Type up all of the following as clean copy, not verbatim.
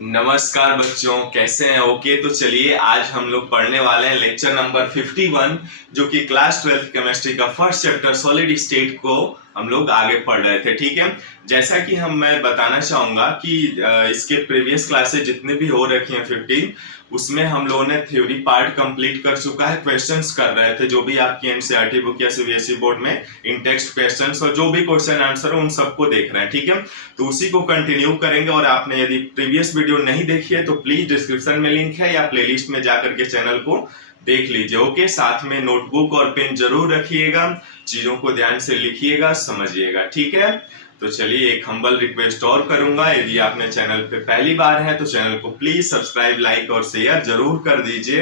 नमस्कार बच्चों, कैसे हैं? ओके, तो चलिए आज हम लोग पढ़ने वाले हैं लेक्चर नंबर 51 जो कि क्लास 12 केमिस्ट्री का फर्स्ट चैप्टर सॉलिड स्टेट को हम लोग आगे पढ़ रहे थे। ठीक है, जैसा कि मैं बताना चाहूंगा कि इसके प्रीवियस क्लासेस जितने भी हो रखी हैं 15 उसमें हम लोगों ने थ्योरी पार्ट कंप्लीट कर चुका है। क्वेश्चंस कर रहे थे जो भी आपकी एनसीईआरटी बुक या सीबीएसई बोर्ड में इन टेक्स्ट क्वेश्चंस और जो भी क्वेश्चन आंसर हो उन सबको देख रहे हैं। ठीक है, तो उसी को कंटिन्यू करेंगे। और आपने यदि प्रीवियस वीडियो नहीं देखी है तो प्लीज डिस्क्रिप्शन में लिंक है या प्लेलिस्ट में जाकर के चैनल को देख लीजिए। ओके, साथ में नोटबुक और पेन जरूर रखिएगा, चीजों को ध्यान से लिखिएगा, समझिएगा। ठीक है, तो चलिए एक हम्बल रिक्वेस्ट और करूंगा, यदि आपने चैनल पे पहली बार है तो चैनल को प्लीज सब्सक्राइब, लाइक और शेयर जरूर कर दीजिए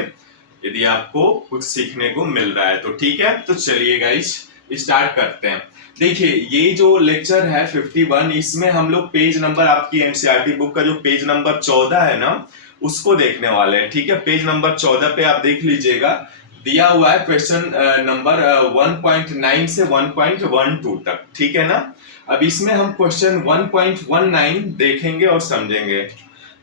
यदि आपको कुछ सीखने को मिल रहा है तो। ठीक है, तो चलिए गाइस स्टार्ट करते हैं। देखिए ये जो लेक्चर है 51 इसमें हम लोग पेज नंबर आपकी एनसीईआरटी बुक का जो पेज नंबर 14 है ना उसको देखने वाले हैं। ठीक है, पेज नंबर 14 पे आप देख लीजिएगा, दिया हुआ है क्वेश्चन नंबर 1.9 से 1.12 तक। ठीक है ना, अब इसमें हम क्वेश्चन 1.19 देखेंगे और समझेंगे।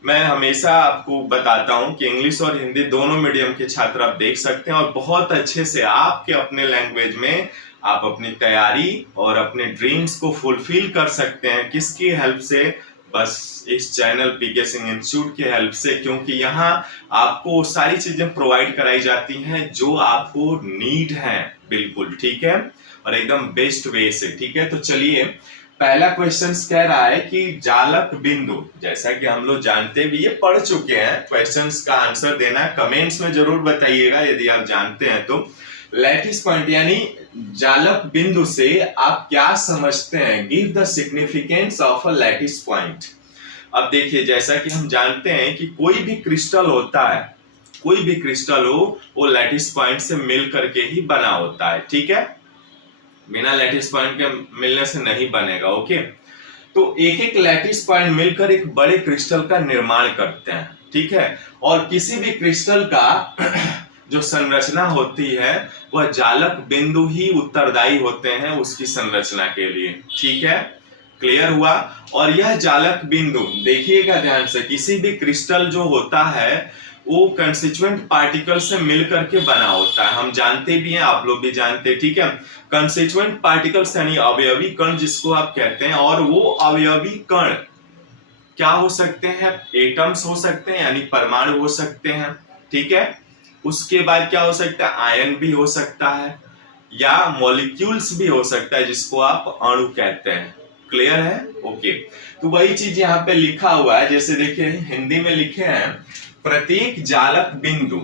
मैं हमेशा आपको बताता हूं कि इंग्लिश और हिंदी दोनों मीडियम के छात्र आप देख सकते हैं और बहुत अच्छे से आपके अपने लैंग्वेज में आप अपनी तैयारी और अपने ड्रीम्स को फुलफिल कर सकते हैं। किसकी हेल्प से? बस इस चैनल पीके सिंह इंस्टीट्यूट के हेल्प से, क्योंकि यहाँ आपको सारी चीजें प्रोवाइड कराई जाती हैं जो आपको नीड है, बिल्कुल। ठीक है, और एकदम बेस्ट वे से। ठीक है, तो चलिए पहला क्वेश्चन कह रहा है कि जालक बिंदु, जैसा कि हम लोग जानते भी ये पढ़ चुके हैं, क्वेश्चंस का आंसर देना कमेंट्स में जरूर बताइएगा यदि आप जानते हैं तो। लैटिस पॉइंट यानी जालक बिंदु से आप क्या समझते हैं? Give the significance of a lattice point. अब देखिए जैसा कि हम जानते हैं कि कोई भी क्रिस्टल होता है, कोई भी क्रिस्टल हो वो लैटिस पॉइंट से मिल करके ही बना होता है। ठीक है, बिना लैटिस पॉइंट के मिलने से नहीं बनेगा। ओके, तो एक एक लैटिस पॉइंट मिलकर एक बड़े क्रिस्टल का निर्माण करते हैं। ठीक है, और किसी भी क्रिस्टल का जो संरचना होती है वह जालक बिंदु ही उत्तरदायी होते हैं उसकी संरचना के लिए। ठीक है, क्लियर हुआ। और यह जालक बिंदु देखिएगा ध्यान से, किसी भी क्रिस्टल जो होता है वो कंस्टिट्यूएंट पार्टिकल से मिलकर के बना होता है। हम जानते भी हैं, आप लोग भी जानते हैं। ठीक है, कंस्टिट्यूएंट पार्टिकल्स यानी अवयवी कण जिसको आप कहते हैं, और वो अवयवी कण क्या हो सकते हैं? एटम्स हो सकते हैं यानी परमाणु हो सकते हैं। ठीक है, उसके बाद क्या हो सकता है? आयन भी हो सकता है या मॉलिक्यूल्स भी हो सकता है जिसको आप अणु कहते हैं। क्लियर है? ओके, तो वही चीज यहाँ पे लिखा हुआ है। जैसे देखिए हिंदी में लिखे हैं, प्रत्येक जालक बिंदु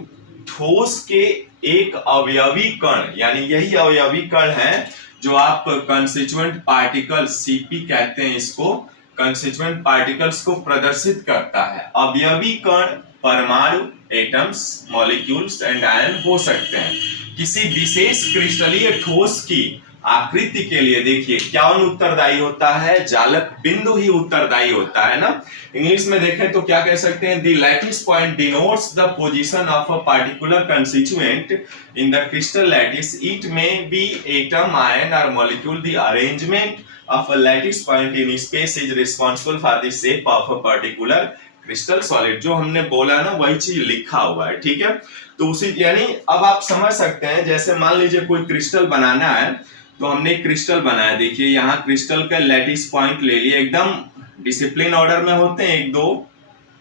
ठोस के एक अवयवी कण, यानी यही अवयवी कण है जो आप कंस्टिट्यूएंट पार्टिकल सीपी कहते हैं इसको, कंस्टिट्यूएंट पार्टिकल्स को प्रदर्शित करता है। अवयवी कण परमाणु, एटम्स, मॉलिक्यूल्स एंड आयन हो सकते हैं। किसी विशेष क्रिस्टलीय ठोस की आकृति के लिए देखिए क्या उत्तरदायी होता है? जालक बिंदु ही उत्तरदायी होता है ना। इंग्लिश में देखें तो क्या कह सकते हैं? The lattice point denotes the position of a particular constituent in the crystal lattice. It may be atom, ion और molecule. The arrangement of a lattice point in space is responsible for the shape of a particular crystal solid। जो हमने बोला ना वही चीज लिखा हुआ है। ठीक है, तो उसी यानी अब आप समझ सकते हैं, जैसे मान लीजिए कोई क्रिस्टल बनाना है तो हमने एक क्रिस्टल बनाया। देखिए यहाँ क्रिस्टल का लैटिस पॉइंट ले लिए, एकदम डिसिप्लिन ऑर्डर में होते हैं, 1 2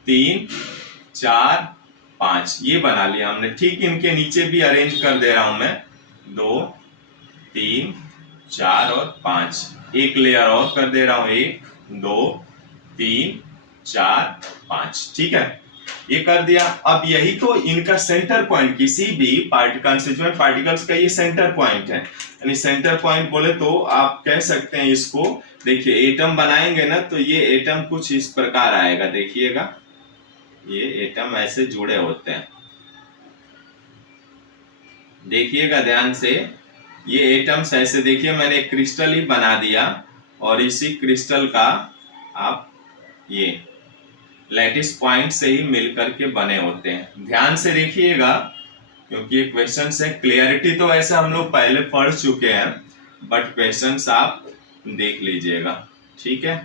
3 4 5 ये बना लिया हमने। ठीक, इनके नीचे भी अरेंज कर दे रहा हूं मैं, 2 3 4 और 5, एक लेयर और कर दे रहा हूं, 1 2 3 4 5। ठीक है, ये कर दिया। अब यही तो इनका सेंटर पॉइंट, किसी भी कंस्टिट्यूएंट पार्टिकल्स का ये सेंटर पॉइंट है। यानी सेंटर पॉइंट बोले तो आप कह सकते हैं इसको, देखिए एटम बनाएंगे ना तो ये एटम कुछ इस प्रकार आएगा। देखिएगा ये एटम ऐसे जुड़े होते हैं, देखिएगा ध्यान से, ये एटम्स ऐसे। देखिए मैंने एक क्रिस्टल ही बना दिया और इसी क्रिस्टल का आप ये लैटिस पॉइंट से ही मिलकर के बने होते हैं। ध्यान से देखिएगा क्योंकि ये क्वेश्चन है। क्लियरिटी तो ऐसे हम लोग पहले पढ़ चुके हैं बट क्वेश्चंस आप देख लीजिएगा। ठीक है,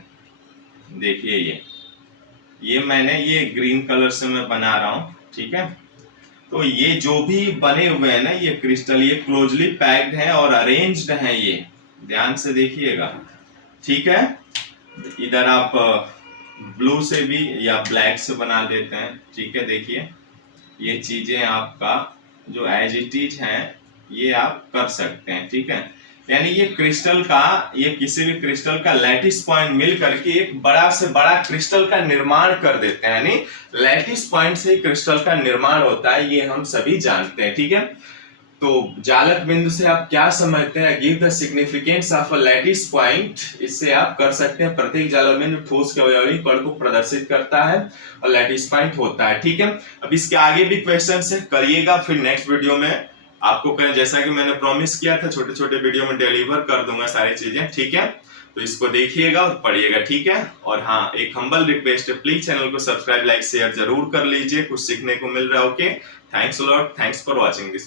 देखिए ये ये मैंने ये ग्रीन कलर से मैं बना रहा हूँ, ठीक है। तो ये जो भी बने हुए हैं ना ये क्रिस्टल, ये क्लोजली पैक्ड है और अरेंज्ड है, ये ध्यान से देखिएगा, ठीक है। इधर आप ब्लू से भी या ब्लैक से बना देते हैं, ठीक है। देखिए ये चीजें आपका जो एज इट इज है ये आप कर सकते हैं, ठीक है। यानी ये क्रिस्टल का, ये किसी भी क्रिस्टल का लैटिस पॉइंट मिल करके एक बड़ा से बड़ा क्रिस्टल का निर्माण कर देते हैं, यानी लैटिस पॉइंट से क्रिस्टल का निर्माण होता है, ये हम सभी जानते हैं, ठीक है। तो जालक बिंदु से आप क्या समझते हैं, give the significance of a lattice point, इससे आप कर सकते हैं प्रत्येक जालक बिंदु ठोस के अवयवी कण को प्रदर्शित करता है और लैटिस पॉइंट होता है, ठीक है। अब इसके आगे भी क्वेश्चंस है, करिएगा, फिर नेक्स्ट वीडियो में आपको करें, जैसा कि मैंने प्रॉमिस किया था छोटे छोटे वीडियो में डिलीवर कर दूंगा सारी चीजें, ठीक है। तो इसको देखिएगा और पढ़िएगा, ठीक है। और हाँ, एक हम्बल रिक्वेस्ट है, प्लीज चैनल को सब्सक्राइब लाइक शेयर जरूर कर लीजिए, कुछ सीखने को मिल रहा है, okay. Thanks a lot, thanks for watching this.